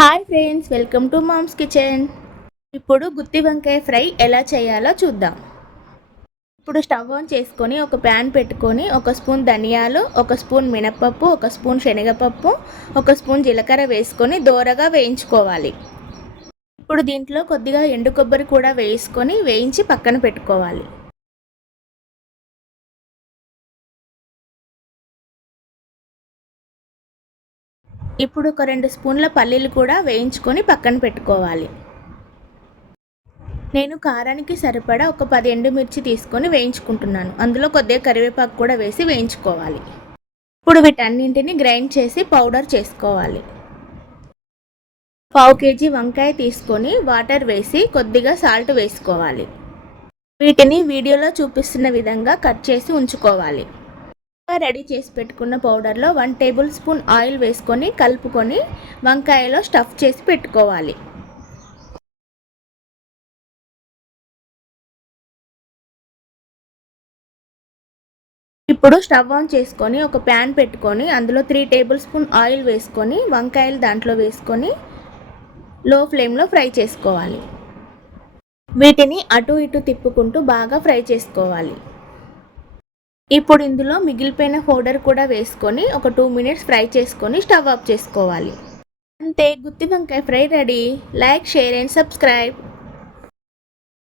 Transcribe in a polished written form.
Hi friends, welcome to mom's kitchen. ఇప్పుడు గుత్తి వంకాయ ఫ్రై ఎలా చేయాలో చూద్దాం. ఇప్పుడు స్టవ్ ఆన్ చేసుకొని ఒక ప్యాన్ పెట్టుకొని ఒక స్పూన్ ధనియాలు, ఒక స్పూన్ మినపప్పు, ఒక స్పూన్ శనగపప్పు, ఒక స్పూన్ జీలకర్ర వేసుకొని దోరగా వేయించుకోవాలి. ఇప్పుడు దీంట్లో కొద్దిగా ఎండు కొబ్బరి కూడా వేసుకొని వేయించి పక్కన పెట్టుకోవాలి. ఇప్పుడు ఒక 2 స్పూన్ల పల్లీలు కూడా వేయించుకొని పక్కన పెట్టుకోవాలి. నేను కారానికి సరిపడా ఒక 10 ఎండుమిర్చి తీసుకొని వేయించుకుంటున్నాను. అందులో కొద్దిగా కరివేపాకు కూడా వేసి వేయించుకోవాలి. ఇప్పుడు వీటన్నింటిని గ్రైండ్ చేసి పౌడర్ చేసుకోవాలి. 1/2 కేజీ వంకాయ తీసుకొని వాటర్ వేసి కొద్దిగా సాల్ట్ వేసుకోవాలి. వీటిని వీడియోలో చూపిస్తున్న విధంగా కట్ చేసి ఉంచుకోవాలి. రెడీ చేసి పెట్టుకున్న పౌడర్లో 1 టేబుల్ స్పూన్ ఆయిల్ వేసుకొని కలుపుకొని వంకాయలో స్టఫ్ చేసి పెట్టుకోవాలి. ఇప్పుడు స్టవ్ ఆన్ చేసుకొని ఒక ప్యాన్ పెట్టుకొని అందులో 3 టేబుల్ స్పూన్ ఆయిల్ వేసుకొని వంకాయలు దాంట్లో వేసుకొని లో ఫ్లేమ్లో ఫ్రై చేసుకోవాలి. వీటిని అటు ఇటు తిప్పుకుంటూ బాగా ఫ్రై చేసుకోవాలి. ఇప్పుడు ఇందులో మిగిలిపోయిన పౌడర్ కూడా వేసుకొని ఒక 2 మినిట్స్ ఫ్రై చేసుకొని స్టవ్ ఆఫ్ చేసుకోవాలి. అంతే, గుత్తి వంకాయ fry ready. Like, share and subscribe.